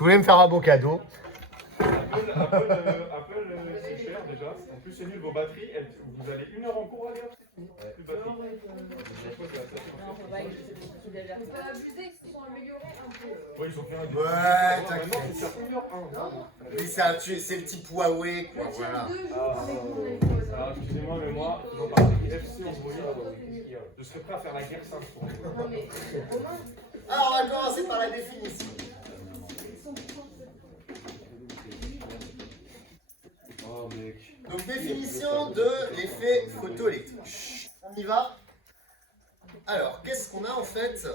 Tu voulais me faire un beau cadeau. Apple, c'est cher déjà. En plus, c'est nul, vos batteries, vous allez 1 heure en cours, allez hop, c'est fini. Plus de batterie. Pas abuser, ils se sont améliorés un peu. Ouais, ils ont fait un. Ouais, Maintenant, c'est t'inquiète. sur 1h1. Mais c'est le type Huawei, quoi, voilà. 2 jours avec mon iPhone. Ah, excusez-moi, mais moi, dans partie FC, on se voyait. Je serais prêt à faire la guerre sainte pour vous. Non mais, Romain, Alors, on va commencer par la définition. Oh, mec. Donc, définition de l'effet photoélectrique. Chut, on y va. Alors, qu'est-ce qu'on a en fait?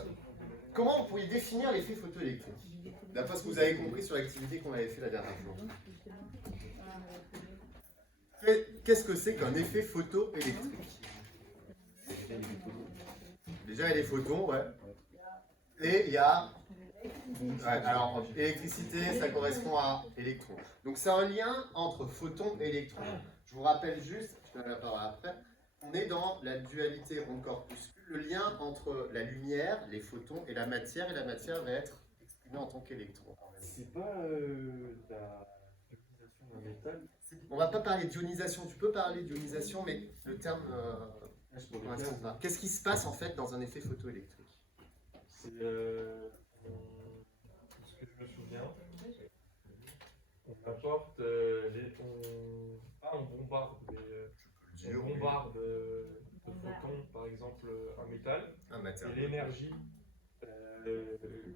Comment vous pourriez définir l'effet photoélectrique? D'après ce que vous avez compris sur l'activité qu'on avait fait la dernière fois. Qu'est-ce que c'est qu'un effet photoélectrique? Déjà, il y a les photons, ouais. Et il y a... Ouais, alors, électricité, ça correspond à électrons. Donc, c'est un lien entre photons et électrons. Je vous rappelle juste, je te donne la parole après, on est dans la dualité onde-corpuscule, le lien entre la lumière, les photons et la matière va être exprimée en tant qu'électron. C'est pas la ionisation d'un métal. On va pas parler d'ionisation, tu peux parler d'ionisation, mais le terme ne correspond pas. Qu'est-ce qui se passe en fait dans un effet photoélectrique? C'est ce que je me souviens. On apporte on bombarde de photons, par exemple un métal. Un matériau. Et l'énergie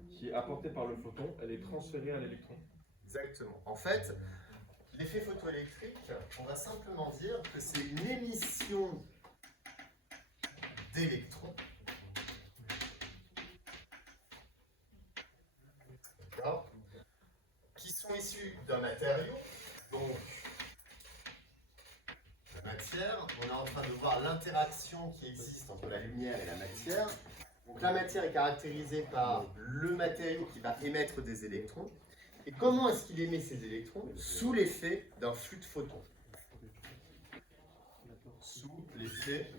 qui est apportée par le photon, elle est transférée à l'électron. Exactement. En fait, l'effet photoélectrique, on va simplement dire que c'est une émission d'électrons. D'accord, qui sont issus d'un matériau. Donc, la matière, on est en train de voir l'interaction qui existe entre la lumière et la matière. Donc, la matière est caractérisée par le matériau qui va émettre des électrons. Et comment est-ce qu'il émet ces électrons? Sous l'effet d'un flux de photons. Sous l'effet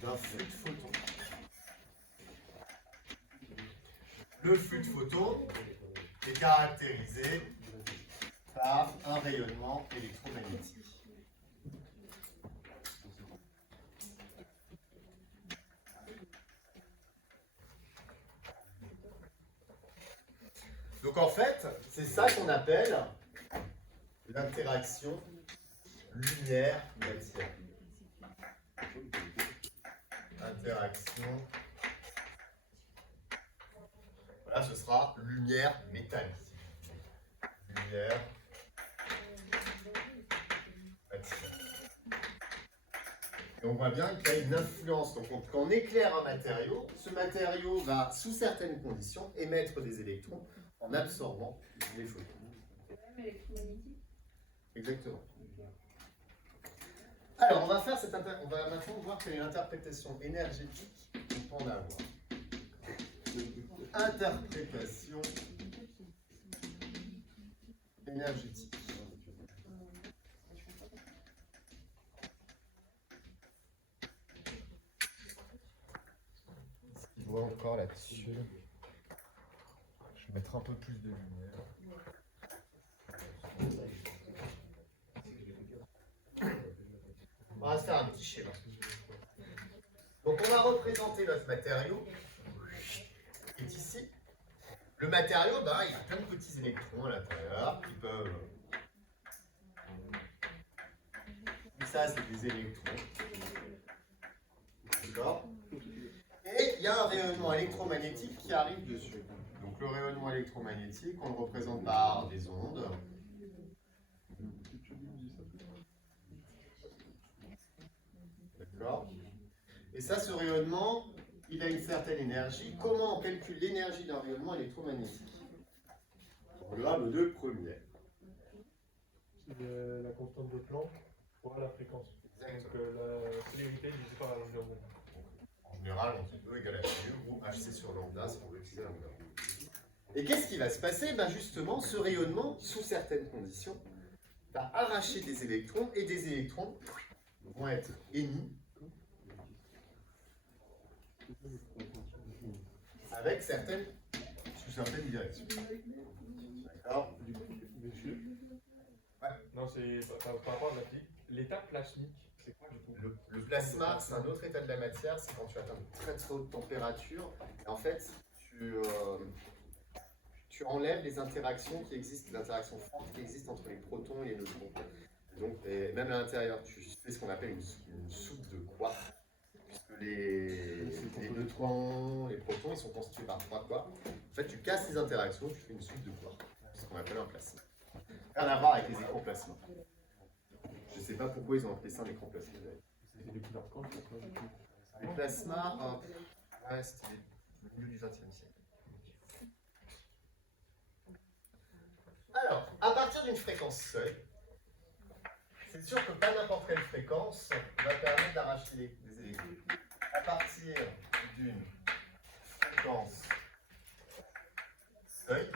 d'un flux de photons. Le flux de photons est caractérisé par un rayonnement électromagnétique. Donc en fait, c'est ça qu'on appelle l'interaction lumière-matière. Interaction. Voilà, ce sera lumière-métal. Lumière. Matière. Et on voit bien qu'il y a une influence. Donc quand on éclaire un matériau, ce matériau va, sous certaines conditions, émettre des électrons en absorbant les photons. même électromagnétique. Exactement. Alors, on va maintenant voir quelle est l'interprétation énergétique qu'on peut en avoir. Interprétation énergétique. Ce qu'il voit encore là-dessus. Je vais mettre un peu plus de lumière. On va se faire un petit schéma. Donc on va représenter notre matériau qui est ici. Le matériau, il a plein de petits électrons à l'intérieur qui peuvent... Tout ça, c'est des électrons. D'accord? Et il y a un rayonnement électromagnétique qui arrive dessus. Donc le rayonnement électromagnétique, on le représente par des ondes. D'accord? Et ça, ce rayonnement, il a une certaine énergie. Comment on calcule l'énergie d'un rayonnement électromagnétique? Programme de première. C'est la constante de Planck fois la fréquence. Exactement. Donc la célérité divisée par la longueur d'onde. En général, on dit E égale HC ou HC sur lambda si on veut utiliser lambda. Et qu'est-ce qui va se passer? Justement, ce rayonnement, sous certaines conditions, va arracher des électrons et des électrons vont être émis avec certaines certaine direction. D'accord? Du coup, monsieur. Ouais. Non, c'est par rapport à la physique. L'état plasmique, c'est quoi du coup? Le plasma, c'est un autre état de la matière, c'est quand tu atteins de très très haute température. Et en fait, tu enlèves les interactions qui existent, les interactions fortes qui existent entre les protons et les neutrons. Et donc, et même à l'intérieur, tu fais ce qu'on appelle une soupe de quarks, puisque les neutrons, les protons, ils sont constitués par 3 quarks. En fait, tu casses les interactions, tu fais une soupe de quarks. C'est ce qu'on appelle un plasma. Rien à voir avec les écrans plasma. Je ne sais pas pourquoi ils ont appelé ça un écran plasma. C'est des couleurs quand Les plasmas, ouais, c'était le milieu du XXe siècle. Alors, à partir d'une fréquence seuil, c'est sûr que pas n'importe quelle fréquence va permettre d'arracher des électrons. À partir d'une fréquence seuil,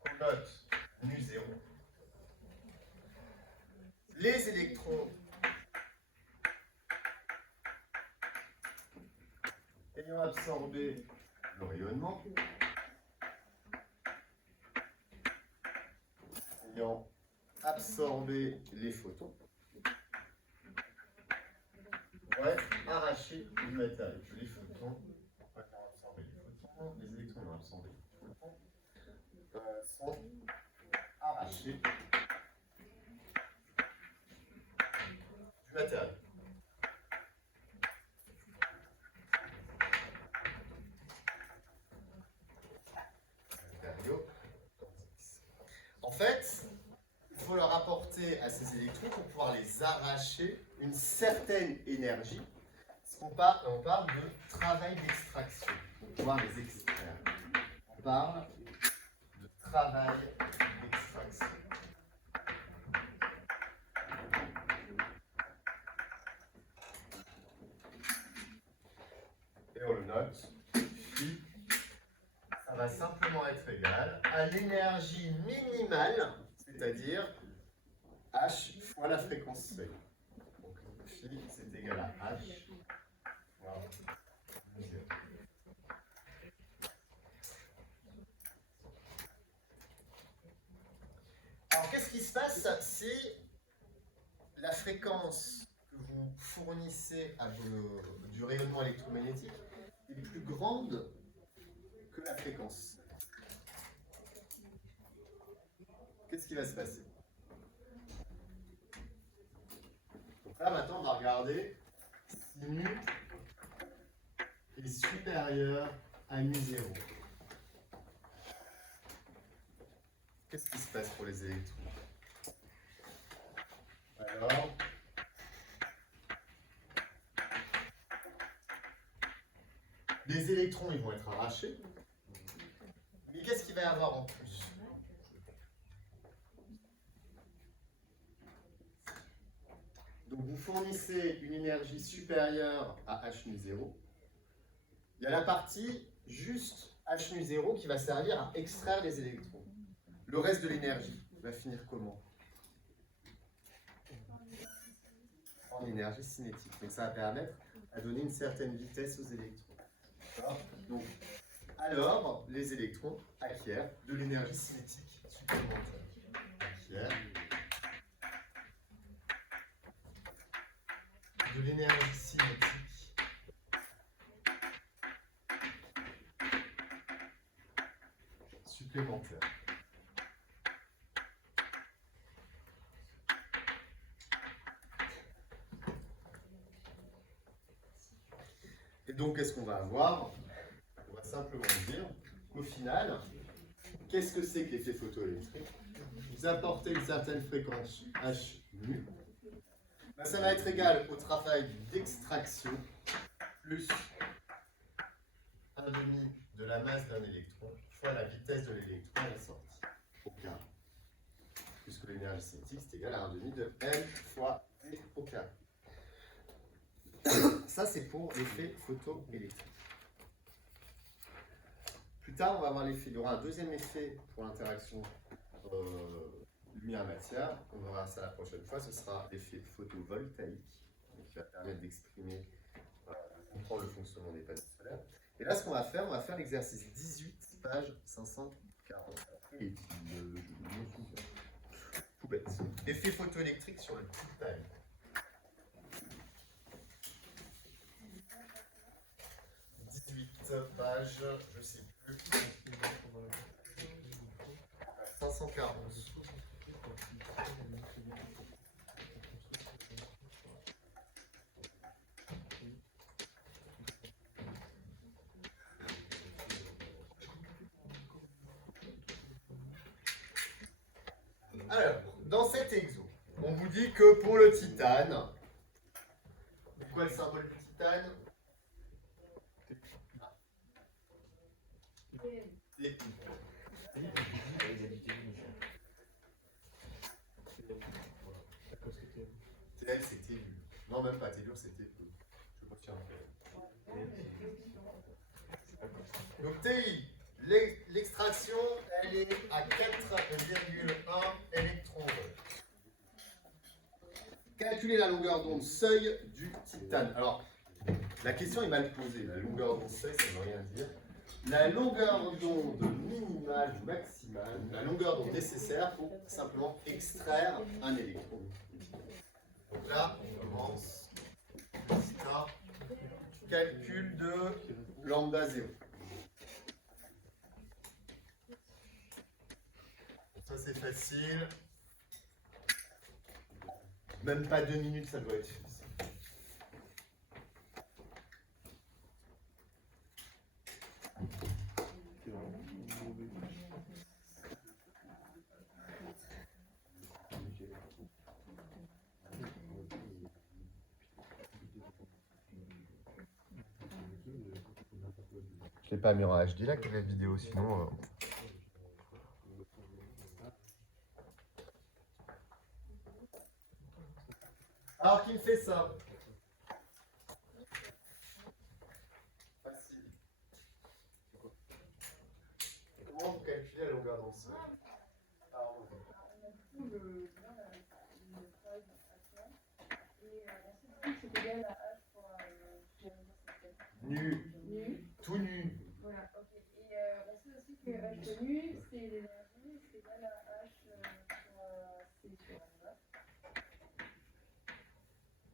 qu'on note nu0, les électrons ayant absorbé le rayonnement, ayant absorbé les photons, vont être arrachés du matériau. Les photons ont absorbé les photons, les électrons ont absorbé les photons, sont arrachés du matériau. En fait, il faut leur apporter à ces électrons pour pouvoir les arracher une certaine énergie. On parle de travail d'extraction, pour pouvoir les extraire. On parle de travail d'extraction. Et on le note, phi, ça va simplement être égal à l'énergie minimale, c'est-à-dire H fois la fréquence C. Donc phi, c'est égal à H. Voilà. Alors qu'est-ce qui se passe si la fréquence que vous fournissez à du rayonnement électromagnétique est plus grande que la fréquence? Qu'est-ce qui va se passer? Donc là maintenant on va regarder si nu est supérieur à nu0. Qu'est-ce qui se passe pour les électrons? Alors, les électrons ils vont être arrachés, mais qu'est-ce qu'il va y avoir en plus? Donc vous fournissez une énergie supérieure à H nu 0. Il y a la partie juste H nu 0 qui va servir à extraire les électrons. Le reste de l'énergie va finir comment? En énergie cinétique. Donc ça va permettre à donner une certaine vitesse aux électrons. Donc, alors, les électrons acquièrent de l'énergie cinétique supplémentaire. Acquièrent de l'énergie cinétique supplémentaire. Et donc, qu'est-ce qu'on va avoir? On va simplement dire qu'au final, qu'est-ce que c'est que l'effet photoélectrique? Vous apportez une certaine fréquence H nu. Ben, ça va être égal au travail d'extraction plus 1,5 de la masse d'un électron fois la vitesse de l'électron à la sortie, au carré. Puisque l'énergie cinétique, c'est égal à 1,5 de M fois V au carré. Ça, c'est pour l'effet photoélectrique. Plus tard, on va avoir l'effet. Il y aura un deuxième effet pour l'interaction lumière-matière. On verra ça la prochaine fois. Ce sera l'effet photovoltaïque, qui va permettre d'exprimer, comprendre le fonctionnement des panneaux solaires. Et là, ce qu'on va faire l'exercice 18, page 540. Et tout bête. Effet photoélectrique sur le titane. 18 pages, je sais plus. 540. Alors, dans cet exo, on vous dit que pour le titane, c'est quoi le symbole du titane? TI. TL c'est tellure. Non, même pas tellure, c'est tellure. Je sais pas si donc TI, l'extraction, elle est à 4,1 électronvolts. Calculer la longueur d'onde seuil du titane. Alors, la question est mal posée. La longueur d'onde seuil, ça ne veut rien dire. La longueur d'onde minimale ou maximale, la longueur d'onde nécessaire pour simplement extraire un électron. Donc là, on commence par calcul de lambda 0. Ça c'est facile. Même pas 2 minutes, ça doit être suffisant. Je l'ai pas mis en HD là, quelle est la vidéo, sinon... Alors, qui me fait ça? Facile. Comment vous calculez la longueur d'onde seuil? Nu. Tout nu. Voilà, ok. Et on sait aussi que H connu, c'est l'énergie, c'est égal à H sur C sur lambda.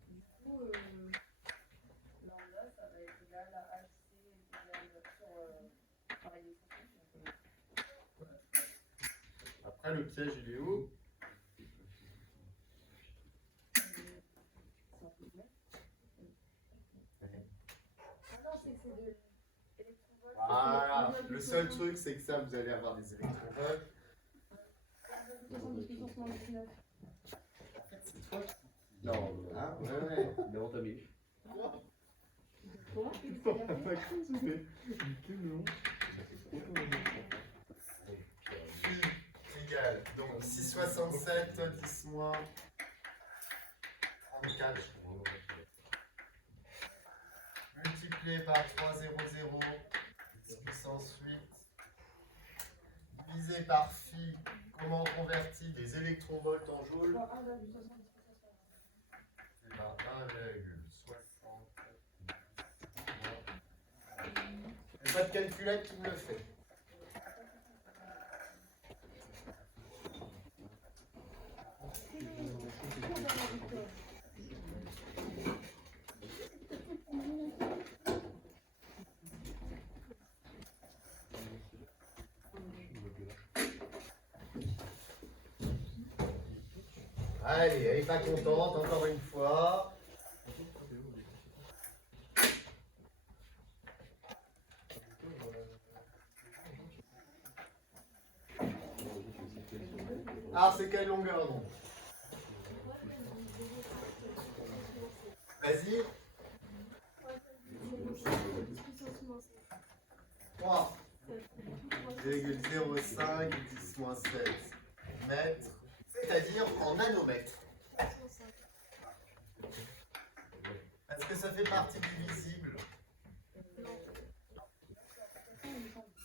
Du coup, lambda, ça va être égal à HC égal sur pareil Après, le piège, il est où? Voilà, le seul truc c'est que ça vous allez avoir des électronvolts. C'est toi qui... Non, hein? Ouais. Devant ta biche. Égal, donc 667, 10 moins 34. Multiplié par 300, 10 puissance 8, divisé par phi, comment on convertit des électronvolts en joules? C'est ben 1,60. Il n'y a pas de calculette qui me le fait. Allez, elle n'est pas contente, encore une fois. Ah, c'est quelle longueur d'onde? Vas-y. 3,05 10 moins 7 mètres, c'est-à-dire en nanomètres. Est-ce que ça fait partie du visible?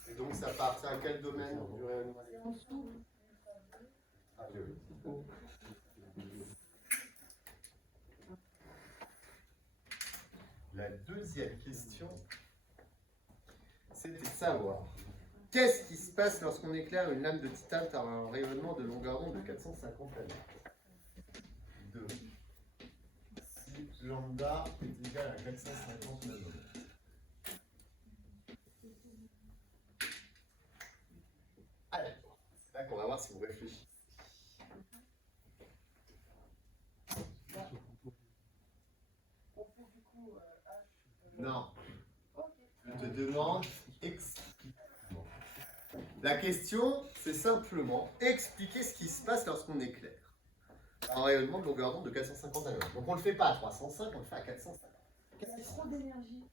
Et donc ça appartient à quel domaine du rayonnement électrique? Ah, oui. La deuxième question c'était de savoir qu'est-ce qui se passe lorsqu'on éclaire une lame de titane par un rayonnement de longueur d'onde de 450 nanométres. 2. Si lambda est égal à 450 nanométres. Allez, c'est là qu'on va voir si vous réfléchissez. On fait du coup H. Non, Ok. je te demande explication. La question, c'est simplement expliquer ce qui se passe lorsqu'on éclaire un rayonnement de longueur d'onde de 450 nanométres. Donc on ne le fait pas à 305, on le fait à 450. Il y a trop d'énergie.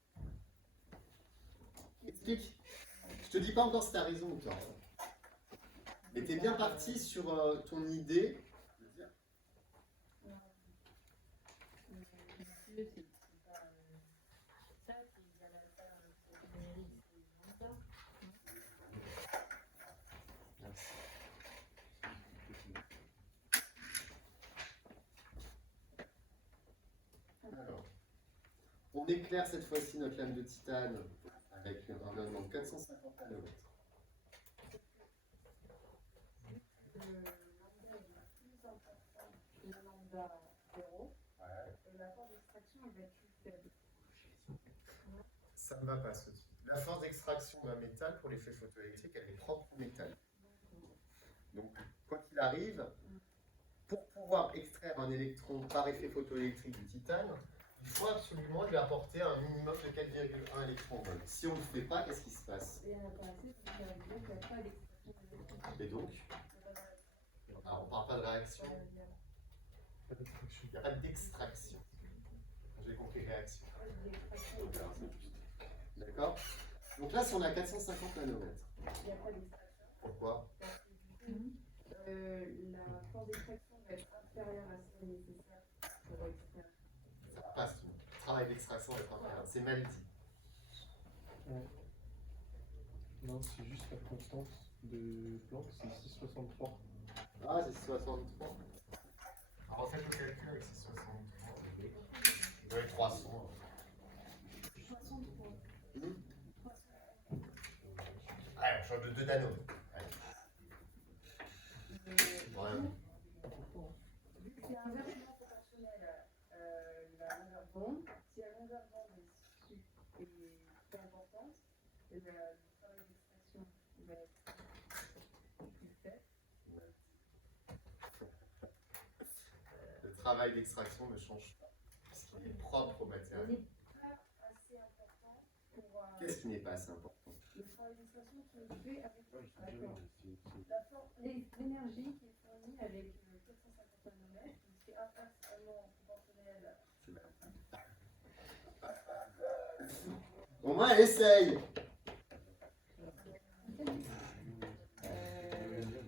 Explique. Je te dis pas encore si tu as raison ou pas. Mais tu es bien parti sur ton idée. Alors, on éclaire cette fois-ci notre lame de titane avec un rayonnement de 450 nanométres. Le lambda 0. Ouais. Et la force d'extraction elle va être plus faible. Ça ne va pas ce type. La force d'extraction d'un métal pour l'effet photoélectrique, elle est propre au métal. Donc, quoi qu'il arrive, pour pouvoir extraire un électron par effet photoélectrique du titane, il faut absolument lui apporter un minimum de 4,1 électronvolts. Si on ne le fait pas, qu'est-ce qui se passe? Et il n'y en a pas assez, donc ça veut dire qu'il n'y a pas d'extraction d'électrons. Et donc, alors, on ne parle pas de réaction, il n'y a pas d'extraction. J'ai compris réaction. D'accord? Donc là, si on a 450 nanomètres. Il n'y a pas d'extraction. Pourquoi? La force d'extraction va être inférieure à celle nécessaire pour extraire. Ça passe tout. Le travail d'extraction va être inférieur. C'est mal dit. Non, c'est juste la constante de Planck, c'est 663. Ah, c'est 63. Alors, faites le calcul avec 663. Oui, 300. 63. Allez, on change de 2 nanos. Vraiment. Vu que c'est inversement proportionnel la longueur d'onde, si la longueur d'onde est peu importante, le travail d'extraction va être plus faible. Le travail d'extraction ne change pas, puisqu'il est propre au Il matériau. n'est pas assez important pour. Qu'est-ce qui n'est pas assez important? Le travail d'extraction qui est fait avec l'énergie qui est fournie avec 450 nanomètres, qui est inversement proportionnelle. Au moins, elle essaye.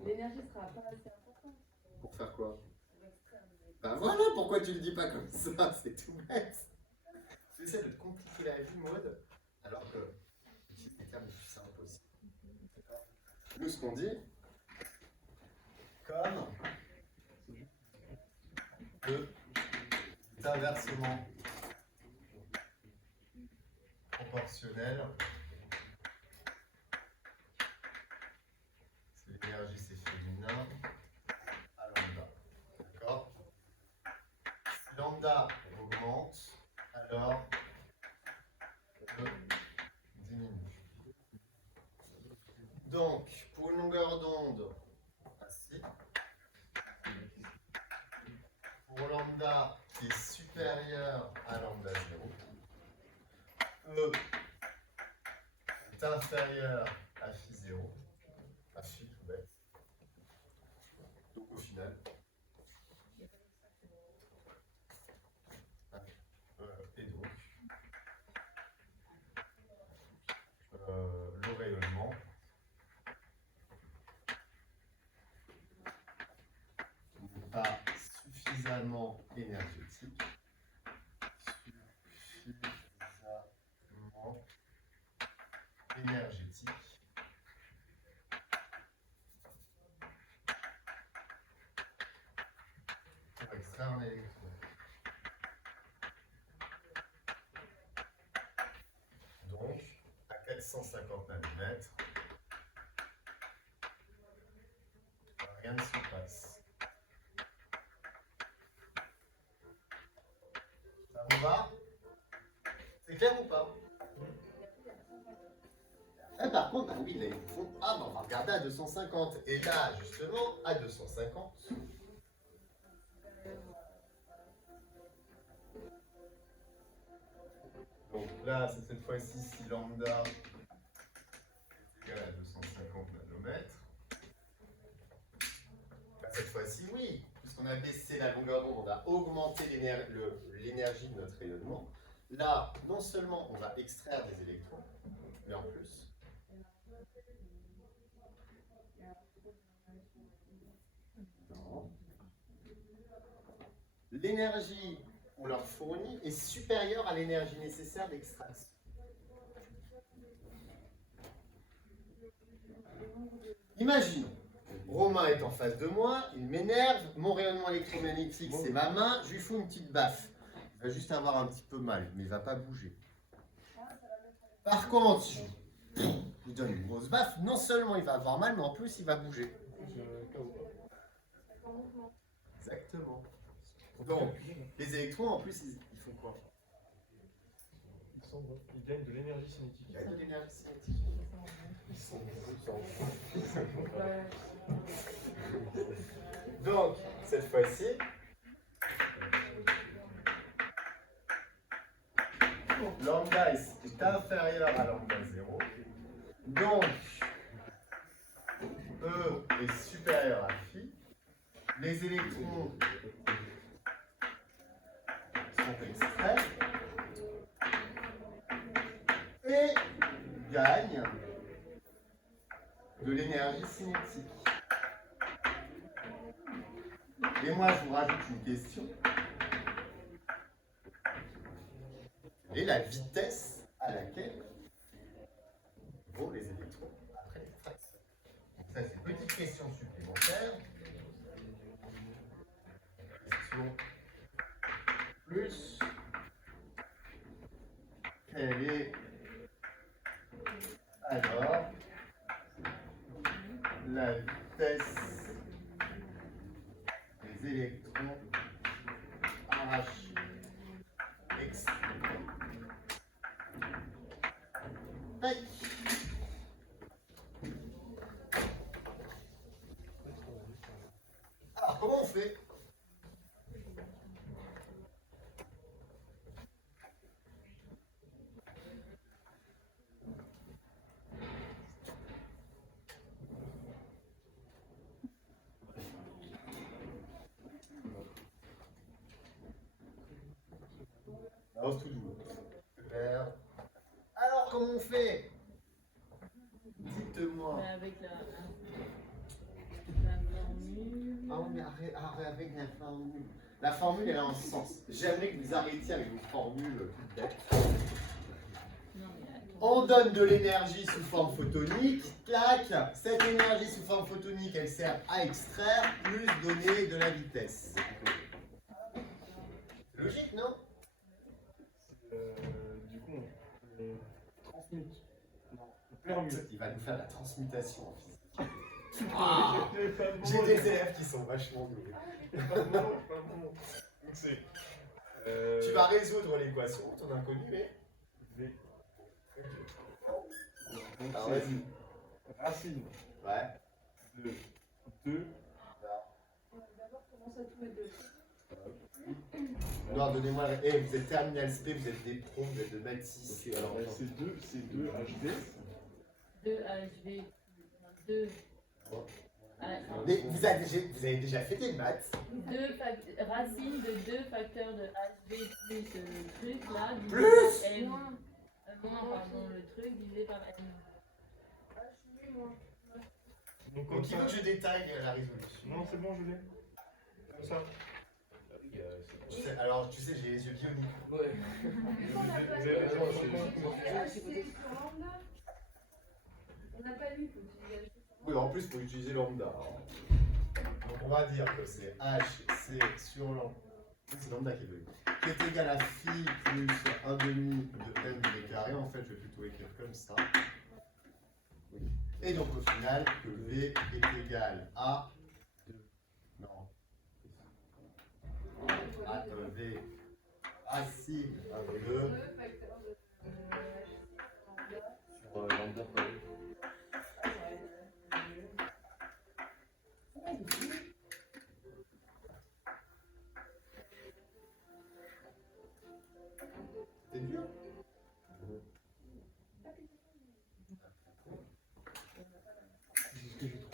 L'énergie ne sera pas assez importante Pour faire quoi? pour extraire des électrons. Ben voilà pourquoi tu le dis pas comme ça, c'est tout bête. Tu essaies de te compliquer la vie, Maud, alors que utilise les termes les plus simples possibles. Nous, ce qu'on dit, comme est inversement proportionnel, c'est l'énergie, c'est féminin, à lambda. D'accord? Si lambda augmente, alors E diminue. Donc, pour une longueur d'onde ainsi, pour lambda qui est supérieur à lambda 0, E est inférieur à phi 0, à phi tout bête. Donc au final, et donc, le rayonnement n'est pas suffisamment énergétique, pour extraire un électron. Donc, à 450 nanomètres, de surface. Ça vous va? C'est clair ou pas? Par contre, bah oui, là, ils font. Ah, bah, on va regarder à 250. Et là, justement, à 250. Donc là, c'est cette fois-ci si lambda est égal à 250 nanomètres. Bah, cette fois-ci, oui, puisqu'on a baissé la longueur d'onde, on a augmenté l'énergie de notre rayonnement. Là, non seulement on va extraire des électrons, mais en plus. Non. L'énergie qu'on leur fournit est supérieure à l'énergie nécessaire d'extraction. Imaginons, Romain est en face de moi, il m'énerve, mon rayonnement électromagnétique c'est ma main, je lui fous une petite baffe. Il va juste avoir un petit peu mal, mais il ne va pas bouger. Par contre, je lui donne une grosse baffe, non seulement il va avoir mal, mais en plus il va bouger. Exactement. Donc, les électrons en plus ils font quoi? Ils gagnent de l'énergie cinétique. Il y a de l'énergie cinétique. Donc, cette fois-ci, lambda est inférieur à lambda 0. Donc, E est supérieur à phi. Les électrons sont extraits et gagnent de l'énergie cinétique. Et moi, je vous rajoute une question. Quelle est la vitesse à laquelle vont les électrons après l'extraction? Donc ça, c'est une petite question supplémentaire. Question plus. Quelle est alors la vitesse des électrons arrachés extraits? Tac. Alors, comment on fait? La hausse toujours. Super. Alors, comment on fait? Dites-moi. Avec la formule. Ah oui, mais avec la formule. La formule, elle a un sens. J'aimerais que vous arrêtiez avec vos formules toutes bêtes. Non, mais attends. On donne de l'énergie sous forme photonique, clac. Cette énergie sous forme photonique, elle sert à extraire, plus donner de la vitesse. Logique, non? Du coup, on transmute. Non, on permute. Il va nous faire la transmutation en physique. Ah, J'ai des élèves qui sont vachement doués. Tu vas résoudre l'équation, ton inconnu est V. Donc Alors, c'est vas-y. racine Ouais. de 2. D'abord, commence à tout mettre de Non, donnez-moi. Eh, vous êtes terminal SP, vous êtes des pros, vous êtes de maths 6. Ok, alors c'est 2 HD. 2 HV. 2. Mais vous avez déjà fait des maths. Racine de 2 facteurs de HV plus le truc là. Plus M. Non, pardon, le truc divisé par M. Donc Donc il faut que je détaille la résolution. Non, c'est bon, je l'ai. Comme ça. Alors, tu sais, j'ai les yeux bioniques. Ouais. On n'a pas lu, faut utiliser Oui, en plus, il faut utiliser lambda. Donc on va dire que c'est HC sur lambda. C'est lambda qui est donné. Qui est égal à phi plus 1 demi de m v carré. En fait, je vais plutôt écrire comme ça. Oui. Et donc au final, que V est égal à Attends, V. Racine de. Sur lambda fois V. C'est dur.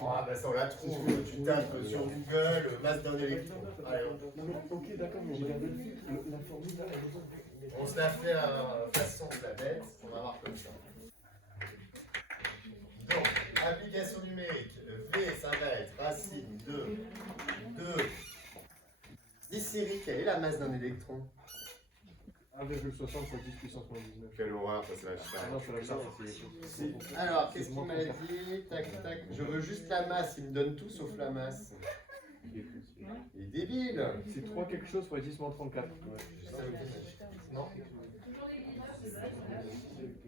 Ah bah ça on la trouve, tu tapes sur Google, masse d'un électron. Allez, Non mais ok d'accord, mais j'ai regardé le film, la formule là, elle on se la fait à façon de la bête, on va voir comme ça. Donc, application numérique, V ça va être racine de 10 séries, quelle est la masse d'un électron? 1,60 fois 10 puissance moins 19. Quelle horreur, ça c'est la Ah charge. non, c'est la charge, c'est Alors, qu'est-ce qu'il m'a dit? Tac, tac. Je veux juste la masse, il me donne tout sauf la masse. Il est débile. C'est 3 quelque chose fois 10 moins 34. Non.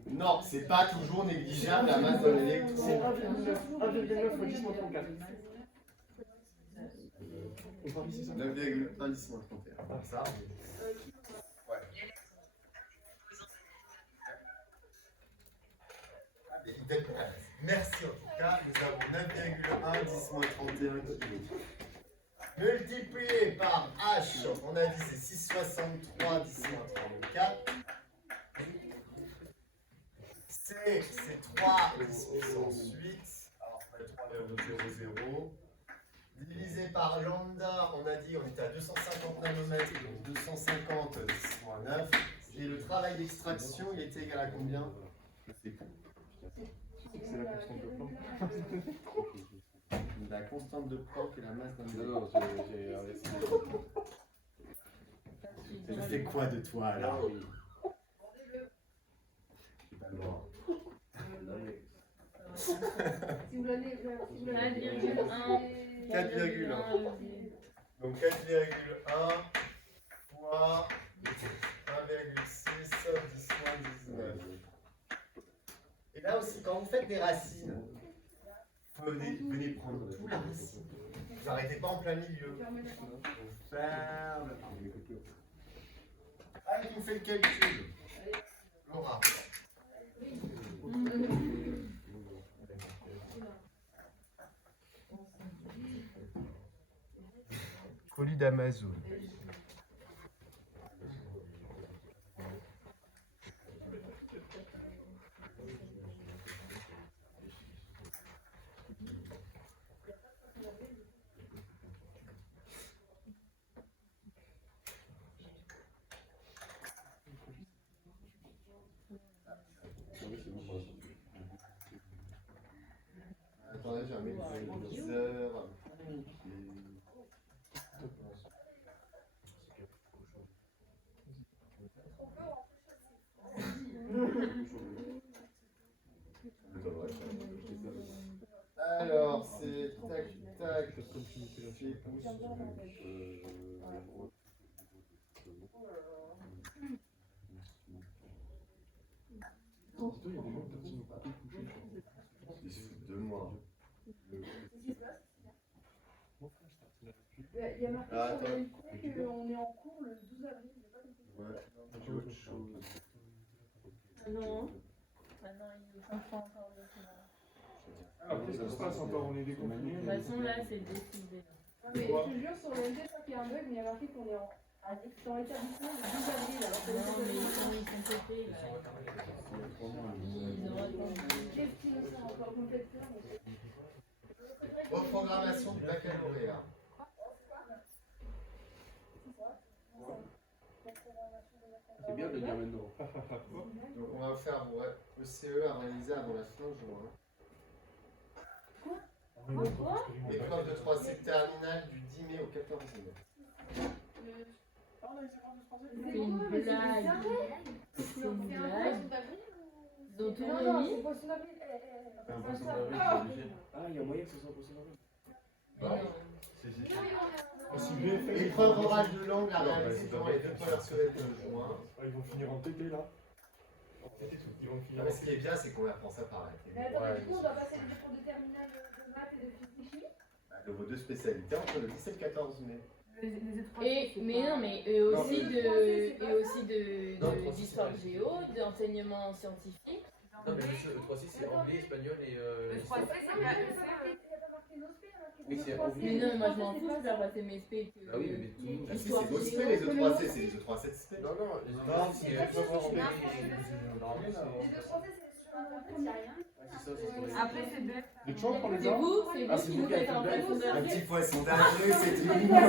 Non, c'est pas toujours négligeable la masse d'un C'est électron. 1,9 fois 10 moins 34. Et par ici, ça 9,1 10 moins 31. Comme ça. Ouais. Ah, mais il donne la masse. Merci en tout cas, nous avons 9,1 10 moins 31 kg. Multiplié par H, on a dit c'est 663 10 moins 34. C, c'est 3 10 puissance 8. Alors on met 3,00. Divisé par lambda, on a dit on était à 250 nanomètres, donc 250 10 moins 9. Et le travail d'extraction, il était égal à combien? C'est la constante de Planck. La constante de Planck et la masse d'un Non, électron. non, j'ai inversé. Je fais quoi de toi là? Pas loin. Non mais. Si vous l'avez, 4,1. Donc 4,1 fois 1,6 10 moins 19. Et là aussi, quand vous faites des racines, venez prendre tout la racine. Vous n'arrêtez pas en plein milieu. Faire le... Allez, on fait le calcul. Laura. Colis d'Amazon. Attendez, j'ai un mec qui 10 heures. Alors, c'est tac tac. Ils se foutent de moi. Il y a marqué Ah, sur le cours qu'on est en cours le 12 avril. J'ai pas compris. Ouais, j'ai autre chose. Non. Maintenant, il ne comprend pas encore le final. Alors, qu'est-ce qui se passe encore? On est déconfiné. De toute façon, là, c'est décidé. Non, mais je te jure, sur le MD, ça qu'il y a un bug, mais il y a marqué qu'on est dans l'établissement le 12 avril. Alors que Non, mais ils sont pétés, là. Ils ont répondu. qu'est-ce qu'ils nous sont encore complétés? Reprogrammation du baccalauréat. C'est bien de le dire maintenant. Donc on va faire le CE à réaliser avant la fin juin. Épreuve de 3 terminale du 10 mai au 14 mai. C'est une blague. C'est une blague. Ils ont tout remis. C'est un poisson d'avril, c'est obligé. Ah, il y a moyen que ce soit un poisson d'avril. Épreuve orale de langue à réaliser durant les 2 premières semaines de juin. Ah, ils vont finir en TT là. Ils vont finir en Mais ce qui est bien, c'est qu'on apprend ça par la Mais attends, du coup, on doit passer les cours de terminale de maths et de physique. De vos deux spécialités entre le 10 et le 14 mai. Et, mais non, mais aussi d'histoire géo, d'enseignement scientifique. Non, mais monsieur, le 3-6, c'est anglais, espagnol et. Le 3C, c'est bien. Oui, c'est Mais anglais. non, moi je m'en fous, je vais passer mes SP. Ah oui, mais tout le monde. Ah si, c'est OSP les E3C, c'est les E3C SP. Non, non, les Non, autres, c'est vraiment anglais. c'est ça, c'est pour les. Après, c'est deux. Des choses pour les C'est gens. vous, c'est Ah, vous c'est qui vous nous qui avez faites un fait vrai le sondage. Un petit poisson d'âge, c'est mignon.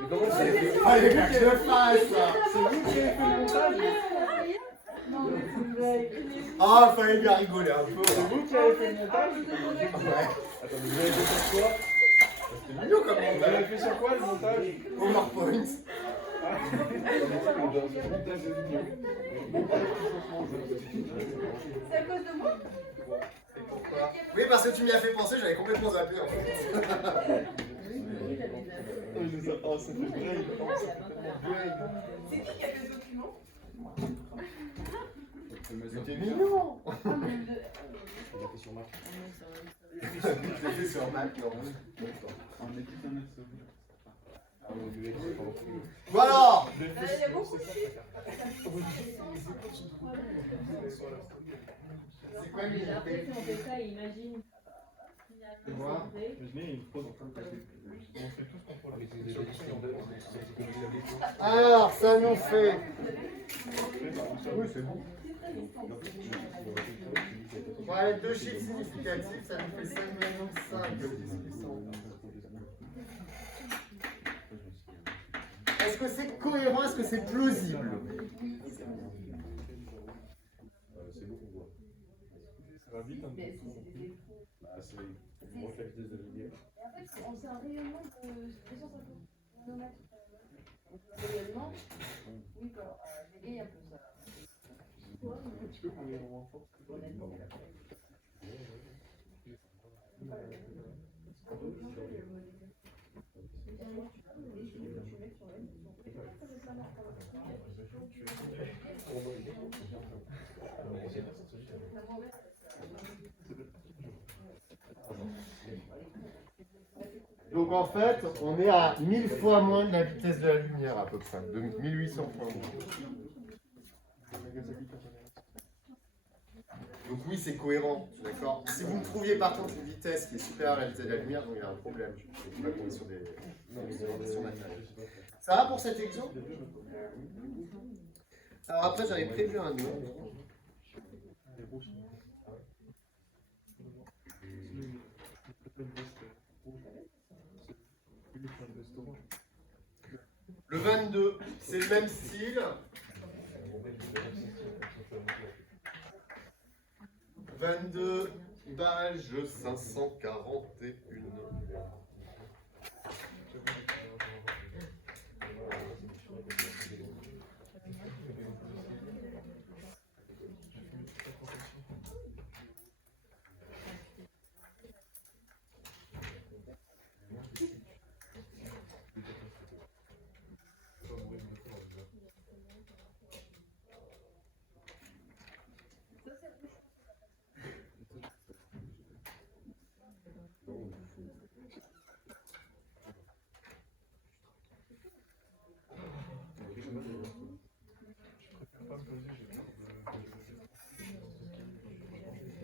Mais comment vous avez fait? Allez, bien que je le fasse. C'est vous qui avez fait le montage. Ah, fallait bien rigoler un peu. C'est vous qui avez fait le montage. Ouais. Attendez, vous avez fait sur quoi? C'est mignon comme Vous montage. avez fait sur quoi le montage? PowerPoint. C'est à cause de moi? Et pourquoi? Oui, parce que tu m'y as fait penser, j'avais complètement zappé en fait. Oh, ça fait braille. C'est qui a le document? C'était mignon. On a fait sur Mac. Je l'ai fait sur Mac, non. Voilà. Il y a beaucoup de chiffres. C'est quoi le Après, si on fait ça, imagine. C'est moi. Alors, ça nous fait. Oui, c'est bon. Bon, avec deux chiffres significatifs, ça nous fait 5 5 Est-ce que c'est cohérent? Est-ce que c'est plausible? C'est beaucoup de voix. Ça va vite un peu. Bah, c'est une grosse la vitesse de la lumière. Et en fait, c'est un rayonnement de 250 nanomètres. Rayonnement? Oui, alors, j'égaye un peu ça. Donc en fait, on est à 1000 fois moins de la vitesse de la lumière à peu près, de 1800 fois moins. Donc oui, c'est cohérent, d'accord. Si vous me trouviez par contre une vitesse qui est supérieure à la vitesse de la lumière, donc il y a un problème. Je vais pas sur des conditions matérielles. Ça va pour cet exemple? Alors après, j'avais prévu un autre. Le 22, c'est le même style. 22, page 541.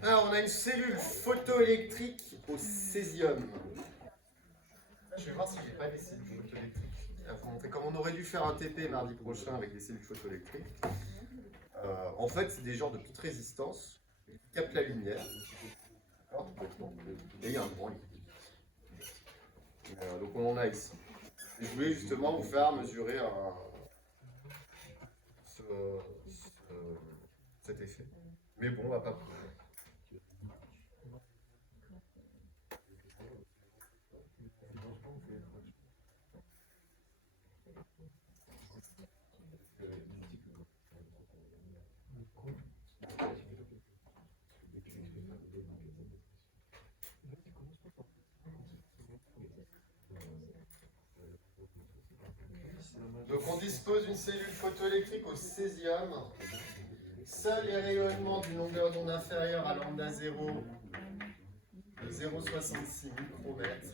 Alors, on a une cellule photoélectrique au césium. Je vais voir si j'ai pas des cellules photoélectriques à vous montrer. Comme on aurait dû faire un TP mardi prochain avec des cellules photoélectriques, en fait, c'est des genres de petites résistances qui captent la lumière. D'accord, complètement. Et il y a un grand équilibre. Donc, on en a ici. Et je voulais justement vous faire mesurer cet effet. Mais bon, on va pas prouver. Donc on dispose d'une cellule photoélectrique au césium. Seuls les rayonnements d'une longueur d'onde inférieure à lambda 0 de 0,66 micromètres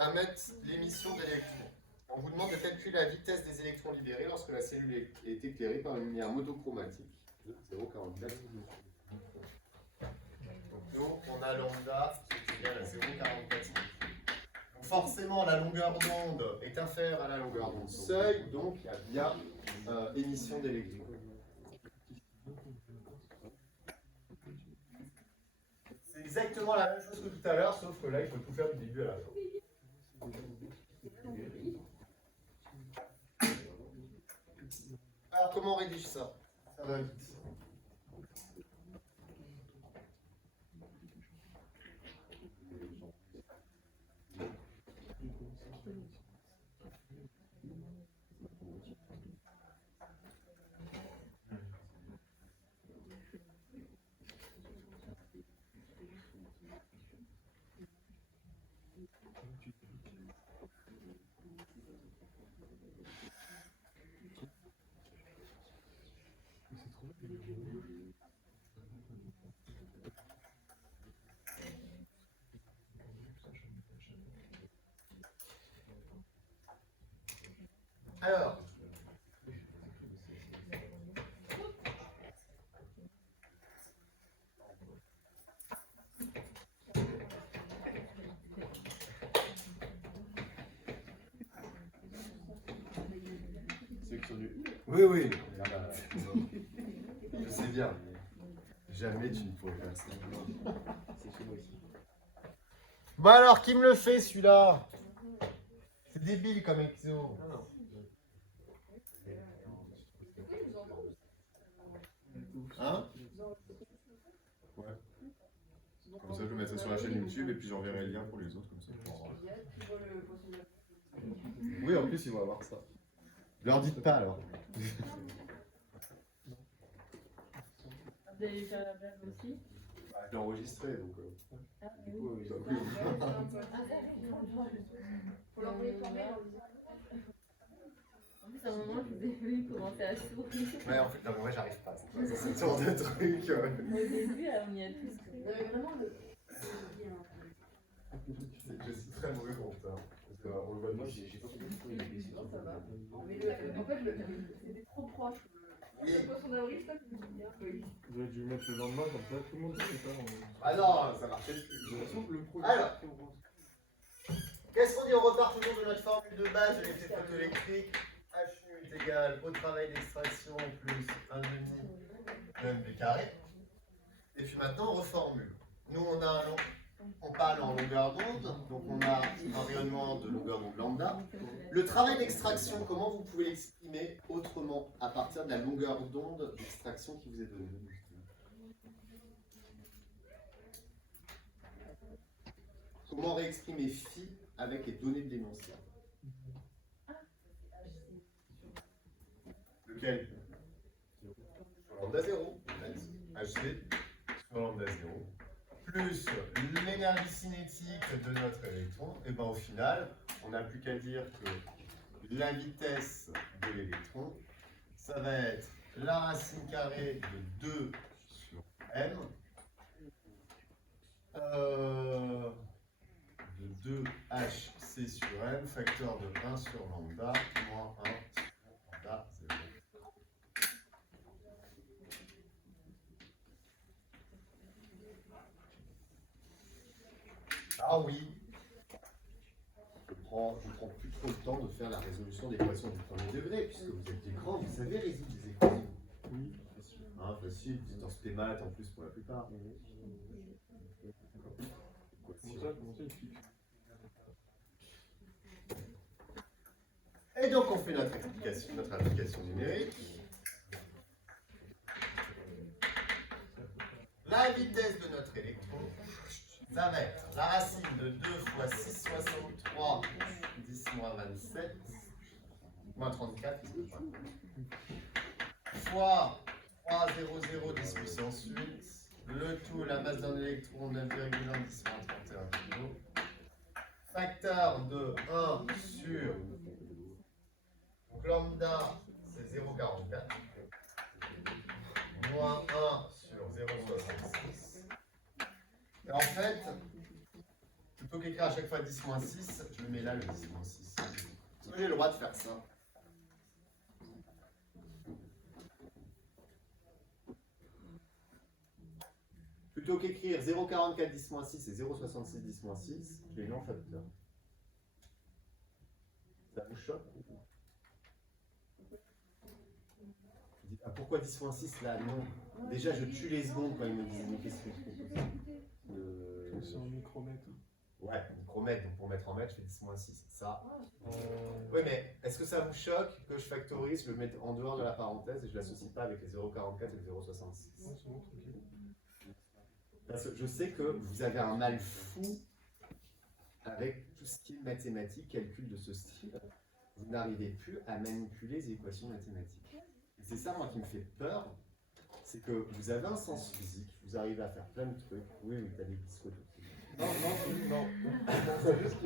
permettent l'émission d'électrons. On vous demande de calculer la vitesse des électrons libérés lorsque la cellule est éclairée par une lumière monochromatique de 0,44. Donc on a lambda qui est égal à 0,44. Donc forcément la longueur d'onde est inférieure à la longueur d'onde seuil, donc il y a bien émission d'électrons. C'est exactement la même chose que tout à l'heure, sauf que là il faut tout faire du début à la fin. Alors comment on rédige ça? Ça va vite. Alors, Ceux qui sont nuls. oui, oui. Je sais bien. Jamais tu ne pourrais faire ça. C'est chez moi aussi. Bon alors, qui me le fait celui-là? C'est débile comme exo. Hein? Ouais. Comme ça, je vais mettre ça sur la chaîne YouTube et puis j'enverrai le lien pour les autres. Comme ça. Oui, en plus, ils vont avoir ça. Leur dites pas alors. Vous allez faire la blague aussi? Je l'ai enregistré donc. Ah, Du oui. coup, ils ont Faut l'envoyer par mail en disant. En plus, à un moment, je vous ai vu commencer à sourire. Ouais, en fait, non, mais moi, j'arrive pas. C'est ce genre de truc. Au début, on y a tous. Non, mais vraiment, le. Je suis très mauvais monteur. Parce qu'on le voit Moi, pas. j'ai pas compris pourquoi il a baissé. Non, ça va. Mais en fait, c'était trop proche. Le poisson d'avril, ça, je me dis bien que. Vous avez dû mettre le lendemain comme ça, tout le monde fait ça. Ah non, ça marchait plus. J'ai l'impression que le produit. Alors. Qu'est-ce qu'on dit? On repart toujours de notre formule de base de l'effet photoélectrique. H nu est égal au travail d'extraction plus 1,5 mv carré. Et puis maintenant, on reformule. Nous, on parle en longueur d'onde, donc on a un rayonnement de longueur d'onde lambda. Le travail d'extraction, comment vous pouvez l'exprimer autrement à partir de la longueur d'onde d'extraction qui vous est donnée? Comment réexprimer phi avec les données de l'énoncé? Lequel? Sur lambda 0, HC sur lambda 0, plus l'énergie cinétique de notre électron, et bien au final, on n'a plus qu'à dire que la vitesse de l'électron, ça va être la racine carrée de 2 sur m, de 2hc sur m, facteur de 1 sur lambda, moins 1 sur lambda 0. Ah oui, je prends plus trop le temps de faire la résolution des équations du premier degré, puisque vous êtes des grands, vous savez résoudre des équations. Oui. Hein, facile, vous êtes en spémat en plus pour la plupart. Comment ça, il fixe? Et donc on fait notre application numérique. La vitesse de notre électron, ça va être la racine de 2 fois 6,63 10 moins 27 moins 34 fois 3,00 10 puissance 8, le tout, la masse d'un électron 9,1 10 moins 31 kg, facteur de 1 sur, donc lambda c'est 0,44, moins 1 sur 0,66. Et en fait, je peux qu'écrire à chaque fois 10-6, je le mets là le 10-6. Est-ce que j'ai le droit de faire ça? Plutôt qu'écrire 0,44 10-6 et 0,66 10-6, je les mets en facteur. Ça vous choque? Ah, pourquoi 10-6 là? Non. Déjà, je tue les secondes quand ils me disent une question. C'est en micromètre. Ouais, micromètre, donc pour mettre en mètre, je fais 10-6. Ça. Oui, mais est-ce que ça vous choque que je factorise, je le mette en dehors de la parenthèse et je ne l'associe pas avec les 0,44 et les 0,66? Parce que je sais que vous avez un mal fou avec tout ce qui est mathématiques, calcul de ce style. Vous n'arrivez plus à manipuler les équations mathématiques. Et c'est ça, moi, qui me fait peur. C'est que vous avez un sens physique, vous arrivez à faire plein de trucs. Oui, oui, t'as des discours. Non. C'est juste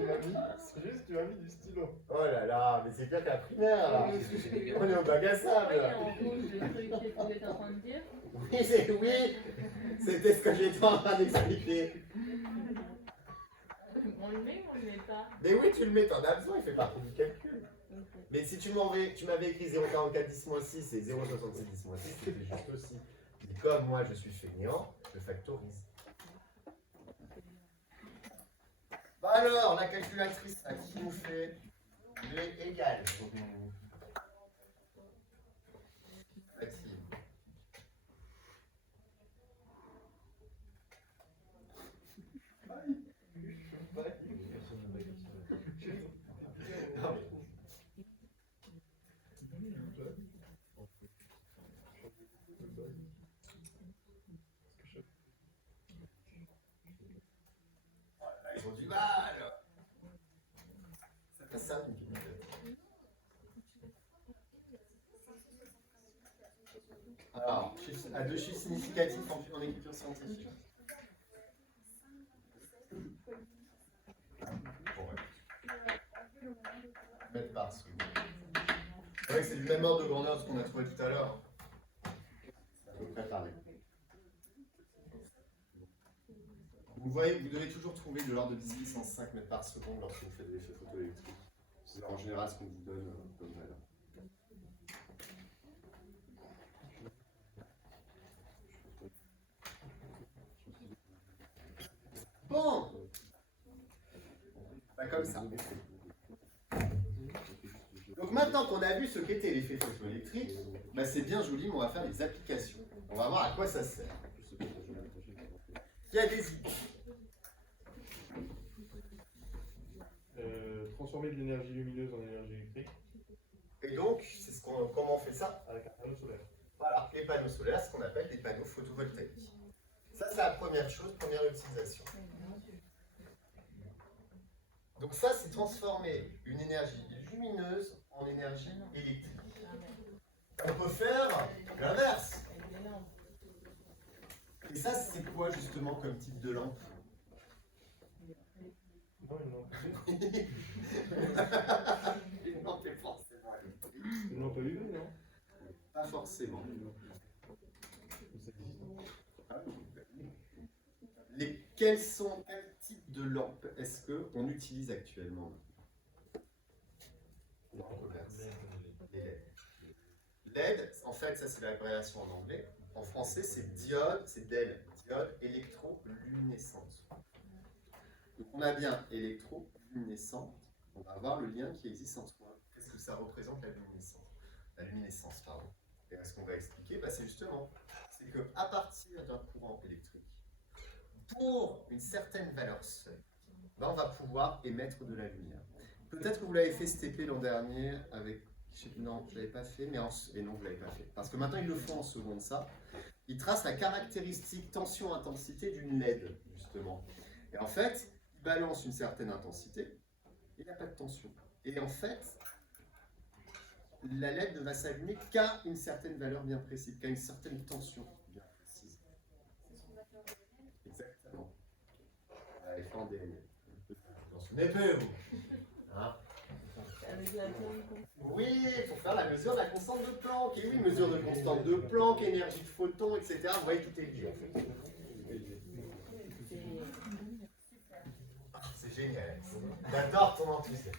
qu'il m'a mis du stylo. Oh là là, mais c'est bien qu'à la primaire, là. On est au bac à sable. Ouais, en gros, le truc que tu étais en train de dire. Oui, c'était ce que j'étais en train d'expliquer. On le met ou on le met pas? Mais oui, tu le mets, t'en as besoin, il fait partie du calcul. Ok. Mais si tu m'avais écrit 0,44 10-6 et 0,66 10-6, c'était juste aussi. Et comme moi je suis fainéant, je factorise. Bah alors, la calculatrice, à qui nous fait les égales? Maxime. Ils ont du mal. Ça fait ça une minute. Alors, à deux chiffres significatifs en écriture scientifique. Mètres par seconde. C'est vrai que c'est du même ordre de grandeur ce qu'on a trouvé tout à l'heure. C'est à peu près pareil. Vous voyez, vous devez toujours trouver de l'ordre de 10 puissance 5 mètres par seconde lorsque vous faites des effets photoélectriques. C'est en général ce qu'on vous donne comme valeur. Bon, bah comme ça. Donc maintenant qu'on a vu ce qu'était l'effet photoélectrique, bah c'est bien joli, mais on va faire des applications. On va voir à quoi ça sert. Qui a des idées? Transformer de l'énergie lumineuse en énergie électrique Et donc, comment on fait ça? avec un panneau solaire. Voilà, les panneaux solaires, ce qu'on appelle des panneaux photovoltaïques. Ça, c'est la première chose, première utilisation. Donc ça, c'est transformer une énergie lumineuse en énergie électrique. On peut faire l'inverse. Et ça, c'est quoi justement comme type de lampe? Non, une lampe Une lampe est forcément électrique. Une lampe UV, non? Pas forcément. Quel type de lampe est-ce qu'on utilise actuellement? En commerce. Les LED. LED, en fait, ça c'est l'abréviation en anglais. En français, c'est diode, c'est DEL, diode électroluminescente. Donc on a bien électroluminescente, on va voir le lien qui existe entre eux. Qu'est-ce que ça représente la luminescence? La luminescence, pardon. Et ce qu'on va expliquer, bah, c'est justement, c'est qu'à partir d'un courant électrique, pour une certaine valeur seuil, bah, on va pouvoir émettre de la lumière. Peut-être que vous l'avez fait cet été l'an dernier avec... Non, je ne l'avais pas fait, mais et non, vous ne l'avez pas fait. Parce que maintenant, ils le font en seconde, ça. Ils tracent la caractéristique tension-intensité d'une LED, justement. Et en fait, ils balancent une certaine intensité, et il n'y a pas de tension. Et en fait, la LED ne va s'allumer qu'à une certaine valeur bien précise, qu'à une certaine tension bien précise. Exactement. Elle est en DL. Vous en souvenez peu, vous hein? Oui, pour faire la mesure de la constante de Planck. Et oui, mesure de constante de Planck, énergie de photon, etc. Vous voyez, tout est lié en fait. C'est génial. romantisme.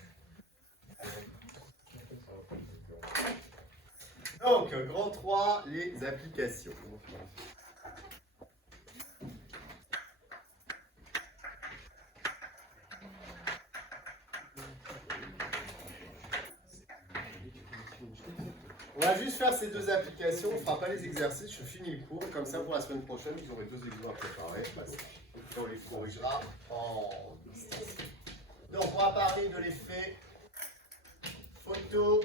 Donc, grand 3, les applications. On va juste faire ces deux applications, on ne fera pas les exercices, je finis le cours, comme ça pour la semaine prochaine, vous aurez 2 exos à préparer. On les corrigera en distance. Donc on va parler de l'effet photovoltaïque.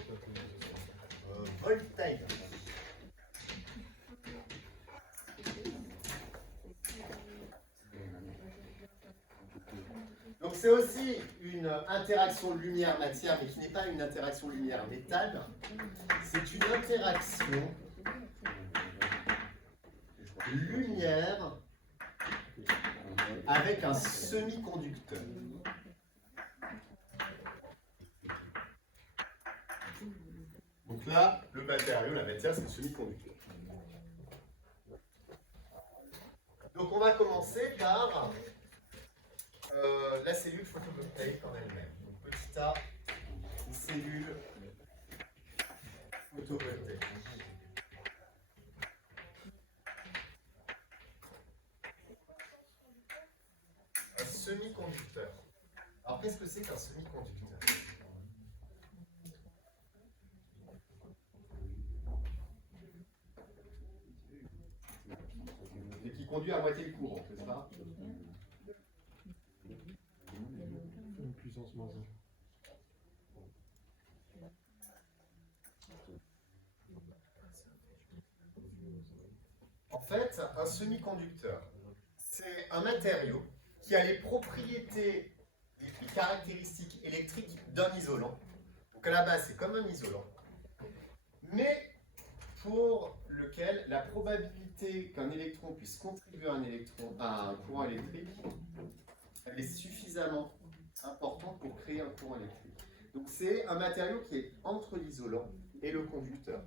Donc c'est aussi une interaction lumière-matière, mais qui n'est pas une interaction lumière-métal. C'est une interaction lumière avec un semi-conducteur. Donc là, le matériau, la matière, c'est le semi-conducteur. Donc on va commencer par la cellule photovoltaïque en elle-même. Donc petit a, une cellule photovoltaïque. Un semi-conducteur. Alors qu'est-ce que c'est qu'un semi-conducteur? Et qui conduit à moitié le courant, c'est ça? Une puissance moins 1. En fait, un semi-conducteur, c'est un matériau qui a les propriétés, les caractéristiques électriques d'un isolant. Donc à la base, c'est comme un isolant, mais pour lequel la probabilité qu'un électron puisse contribuer à un courant électrique, elle est suffisamment importante pour créer un courant électrique. Donc c'est un matériau qui est entre l'isolant et le conducteur.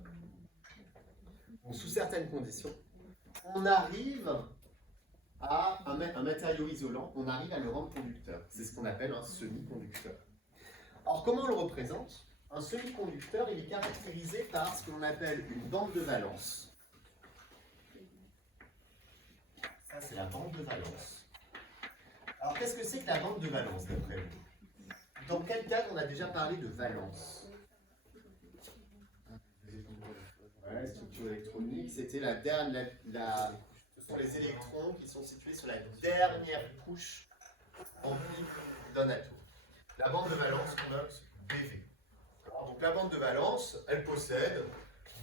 Donc, sous certaines conditions, on arrive à un matériau isolant, on arrive à le rendre conducteur. C'est ce qu'on appelle un semi-conducteur. Alors comment on le représente? Un semi-conducteur, il est caractérisé par ce que l'on appelle une bande de valence. Ça, c'est la bande de valence. Alors qu'est-ce que c'est que la bande de valence, d'après vous? Dans quel cadre on a déjà parlé de valence? Ouais, structure électronique, c'était ce sont les électrons qui sont situés sur la dernière couche remplie d'un atome. La bande de valence, on a BV. Alors, donc la bande de valence, elle possède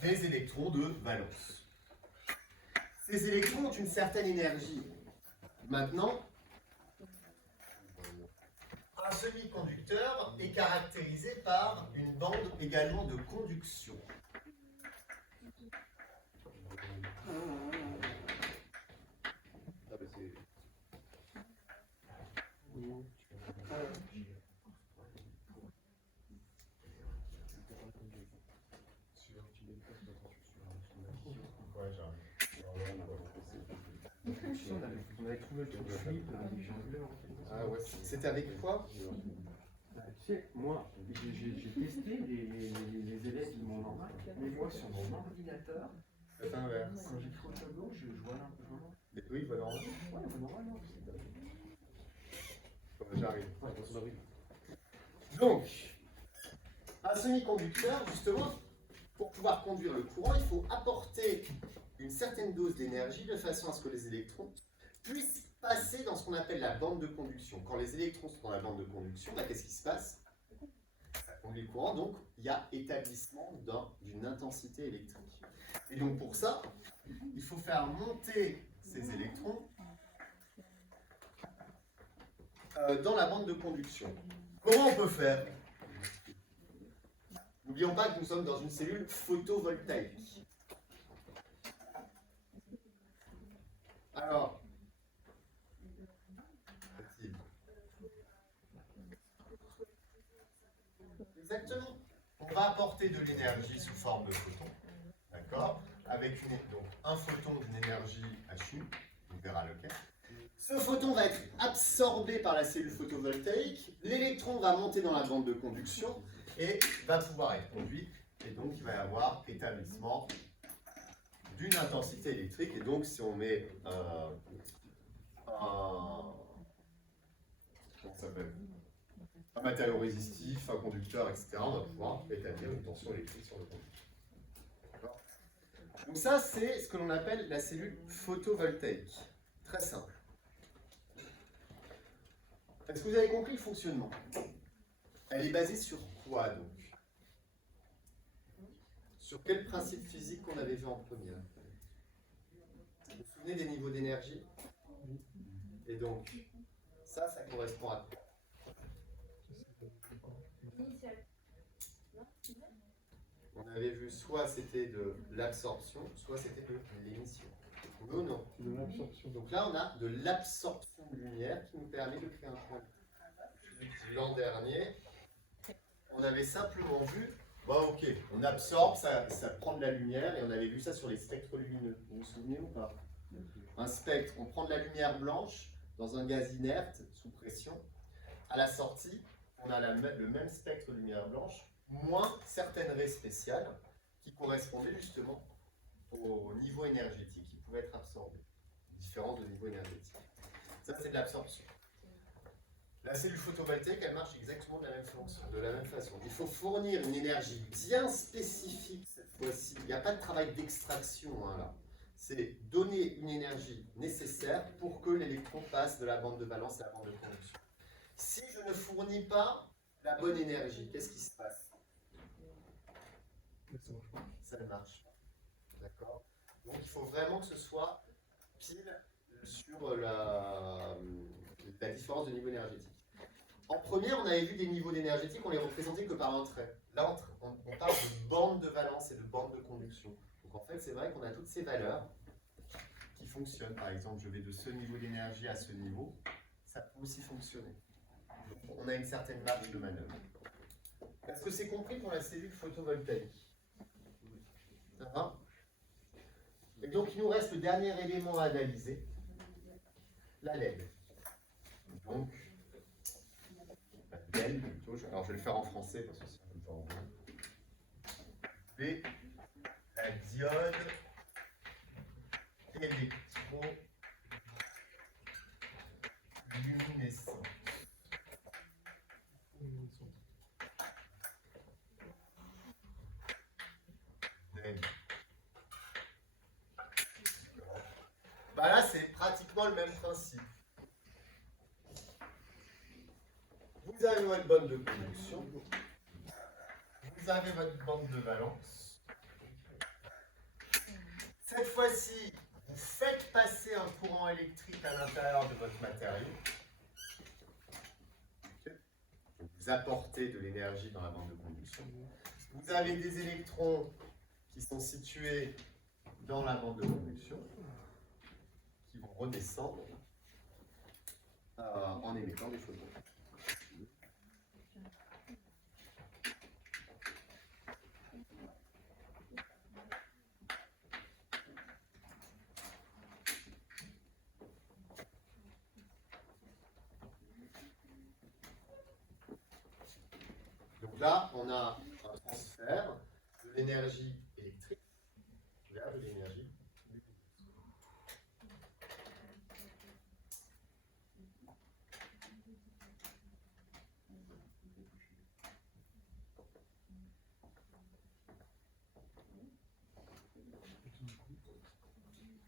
des électrons de valence. Ces électrons ont une certaine énergie. Maintenant, un semi-conducteur est caractérisé par une bande également de conduction. On avait trouvé le truc flip, Ah ouais, c'était avec quoi? Tu sais, moi, j'ai testé les élèves de mon normal, mais moi, sur mon ordinateur, C'est inverse. quand j'écris au tableau, je vois là. Oui, voilà. Ouais, normal, non. J'arrive. Donc, un semi-conducteur, justement, pour pouvoir conduire le courant, il faut apporter une certaine dose d'énergie de façon à ce que les électrons puissent passer dans ce qu'on appelle la bande de conduction. Quand les électrons sont dans la bande de conduction, bah, qu'est-ce qui se passe? Ça conduit le courant, donc il y a établissement d'une intensité électrique. Et donc pour ça, il faut faire monter ces électrons dans la bande de conduction. Comment on peut faire? N'oublions pas que nous sommes dans une cellule photovoltaïque. Alors, exactement. On va apporter de l'énergie sous forme de photons, d'accord, avec donc un photon d'une énergie HU, on verra lequel. Ce photon va être absorbé absorbé par la cellule photovoltaïque, l'électron va monter dans la bande de conduction et va pouvoir être conduit, et donc il va y avoir établissement d'une intensité électrique, et donc si on met comment ça s'appelle, un matériau résistif, un conducteur, etc., on va pouvoir établir une tension électrique sur le conducteur. D'accord ? Donc ça, c'est ce que l'on appelle la cellule photovoltaïque. Très simple. Est-ce que vous avez compris le fonctionnement? Elle est basée sur quoi, donc? Sur quel principe physique qu'on avait vu en première? Vous vous souvenez des niveaux d'énergie? Et donc, ça correspond à quoi? On avait vu soit c'était de l'absorption, soit c'était de l'émission. Oui ou non? De l'absorption. Donc là, on a de l'absorption de lumière qui nous permet de créer un point. L'an dernier, on avait simplement vu, bon ok, on absorbe, ça prend de la lumière, et on avait vu ça sur les spectres lumineux. Vous vous souvenez ou pas? Un spectre, on prend de la lumière blanche dans un gaz inerte sous pression. À la sortie, on a le même spectre de lumière blanche, moins certaines raies spéciales qui correspondaient justement au niveau énergétique qui pouvait être absorbé. Différence de niveau énergétique. Ça, c'est de l'absorption. La cellule photovoltaïque, elle marche exactement de la même façon. Il faut fournir une énergie bien spécifique cette fois-ci. Il n'y a pas de travail d'extraction là. C'est donner une énergie nécessaire pour que l'électron passe de la bande de valence à la bande de conduction. Si je ne fournis pas la bonne énergie, qu'est-ce qui se passe? Ça ne marche pas. D'accord? Donc il faut vraiment que ce soit pile sur la différence de niveau énergétique. En première, on avait vu des niveaux d'énergétique, on les représentait que par un trait. Là, on parle de bande de valence et de bande de conduction. Donc en fait, c'est vrai qu'on a toutes ces valeurs qui fonctionnent. Par exemple, je vais de ce niveau d'énergie à ce niveau, ça peut aussi fonctionner. Donc, on a une certaine marge de manœuvre. Est-ce que c'est compris pour la cellule photovoltaïque? Ça va? Et donc, il nous reste le dernier élément à analyser, la LED. Donc, la LED plutôt, alors je vais le faire en français parce que c'est un peu en anglais. B, la diode électroluminescente. Bah là, c'est pratiquement le même principe. Vous avez votre bande de conduction, vous avez votre bande de valence. Cette fois-ci, vous faites passer un courant électrique à l'intérieur de votre matériau. Vous apportez de l'énergie dans la bande de conduction. Vous avez des électrons qui sont situés dans la bande de conduction, qui vont redescendre en émettant des photons. Donc là, on a un transfert de l'énergie électrique vers de l'énergie lumineuse.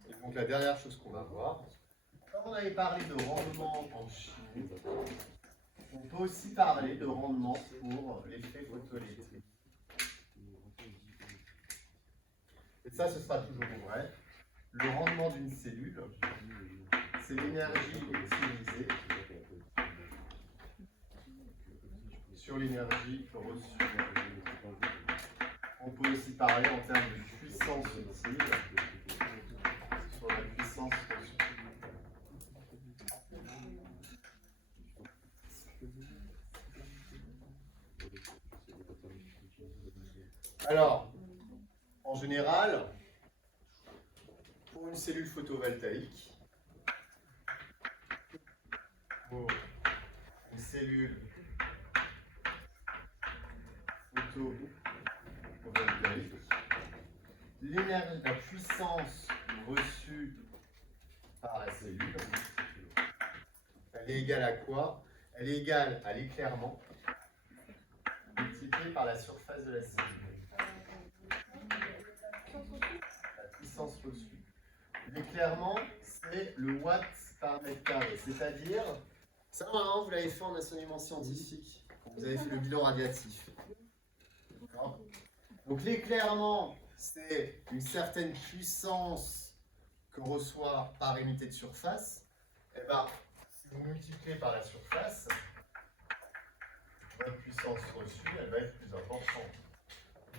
Et donc la dernière chose qu'on va voir, comme on avait parlé de rendement en chimie, on peut aussi parler de rendement pour l'effet photoélectrique. Et ça, ce sera toujours vrai. Le rendement d'une cellule, c'est l'énergie utilisée sur l'énergie reçue. On peut aussi parler en termes de puissance utile sur la puissance reçue. Alors, en général, pour une cellule photovoltaïque, pour une cellule photovoltaïque, l'énergie, la puissance reçue par la cellule, elle est égale à quoi? Elle est égale à l'éclairement multiplié par la surface de la cellule. La puissance reçue. L'éclairement, c'est le watt par mètre carré. C'est-à-dire, ça normalement vous l'avez fait en enseignement scientifique, quand vous avez fait le bilan radiatif. D'accord? Donc l'éclairement, c'est une certaine puissance que reçoit par unité de surface. Et bien, si vous multipliez par la surface, votre puissance reçue, elle va être plus importante.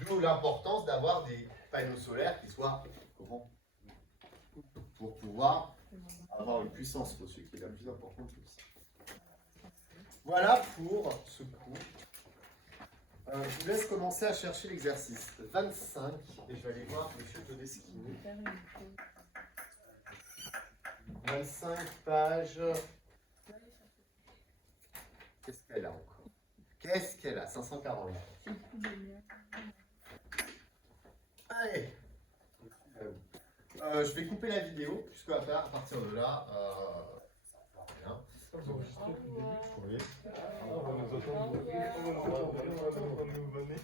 D'où l'importance d'avoir des panneaux solaires qui soient grands pour pouvoir avoir une puissance reçue qui est la plus importante aussi. Voilà pour ce cours. Je vous laisse commencer à chercher l'exercice 25 et je vais aller voir M. Todeschini. 25 pages. Qu'est-ce qu'elle a encore? Qu'est-ce qu'elle a? 540. Allez. Je vais couper la vidéo, puisque à partir de là, ça ne sert à rien. Vous enregistrez depuis le début. Oui. On va nous attendre. On va nous abonner.